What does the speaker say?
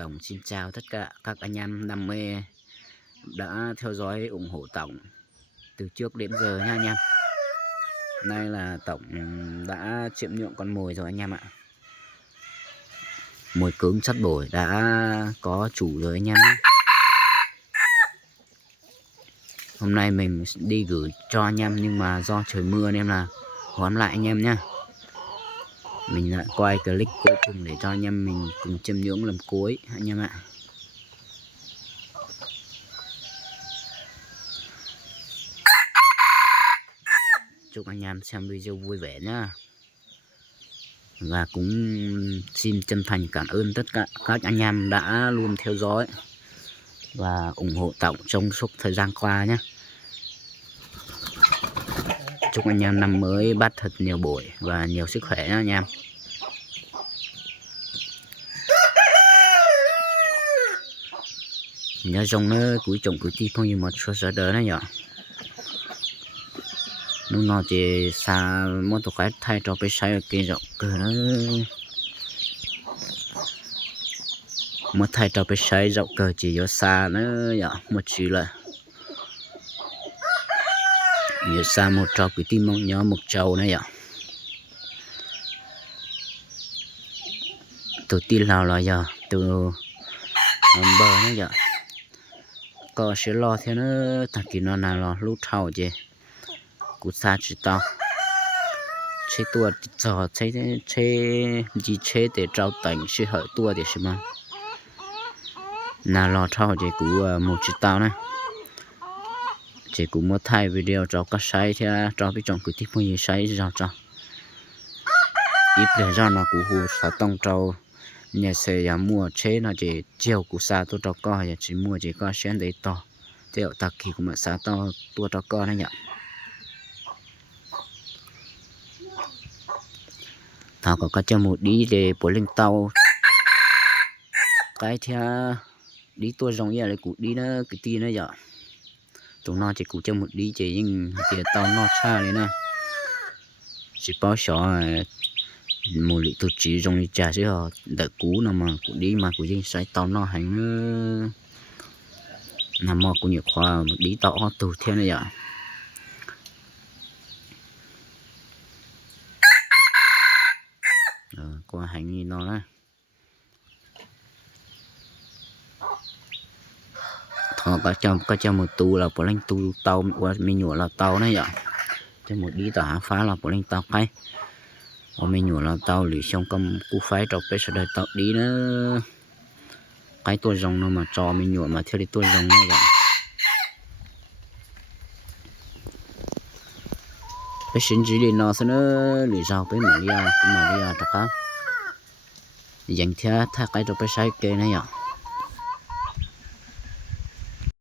Tổng xin chào tất cả các anh em đam mê đã theo dõi ủng hộ Tổng từ trước đến giờ nha anh em. Nay là Tổng đã chiếm nhượng con mồi rồi anh em ạ. Mồi cứng sắt bổi đã có chủ rồi anh em nhé. Hôm nay mình đi gửi cho anh em nhưng mà do trời mưa nên là hoãn lại anh em nhé. Mình lại quay clip cuối cùng để cho anh em mình cùng chiêm ngưỡng lần cuối anh em ạ. Chúc anh em xem video vui vẻ nhá. Và cũng xin chân thành cảm ơn tất cả các anh em đã luôn theo dõi và ủng hộ Tổng trong suốt thời gian qua nhé. Chúc anh em năm mới bắt thật nhiều bổi và nhiều sức khỏe nhé anh em. Nhớ trong nó cuối trồng cuối ti không như một số sở đỡ nó nhỏ. Lúc nào chỉ xa một tổ cái thay cho cái sai kia rộng cơ nó một thay cho cái sai rộng cơ chỉ có xa nó nhỏ một chỉ là nhớ xa một trò cái tim mong nhớ một trâu nó nhỏ. Từ tin nào là giờ từ bờ nó giờ có sẽ lo theo nó thằng kia nó nào lo lúc thầu chứ cú xa chỉ tao chế tua cho chế gì chế để trao tận sẽ hỏi tua để xem nào lo thầu chứ cú một chỉ tao này chỉ cú một thay video cho các sai thì cho cái chọn cứ tiếp như sai ra cho ít để ra nó cú hù sao tông trâu nhà xe nhà mua chế nó chỉ chiều cú xa tôi cho coi chỉ mua chỉ có xén để to tiểu tạc kỳ của mà xa to tua cho con đấy nhỉ. Thảo có cái cho một đi để bổ linh tàu cái theo đi tua rong như là cụ đi nó cái ti nó giờ tụi nó chỉ cụ cho một đi chỉ nhưng thì tàu nó xa đấy nè chỉ bao sợ một lít tôi chỉ rong đi trà chứ họ đợi cú nào mà cụ đi mà cụ đi sai tàu nó hành nằm mò cụ nhiều khoa một đi tàu họ tù theo này giờ. Qua hành như nó đó thọ có cho một tu là bỏ lên tu tàu qua mình nhổ là tàu này vậy cho một đi tàu phá là bỏ lên tàu cái và mình nhổ là tàu lì xong cầm cú phái trọc cái sẽ đợi tàu đi nữa cái tua rồng nó mà cho mình nhổ mà theo đi tua rồng này vậy cái sinh chỉ đi nó sẽ nó lì rau với Maria trọc á dành theo cái trọc cái sai kê này vậy.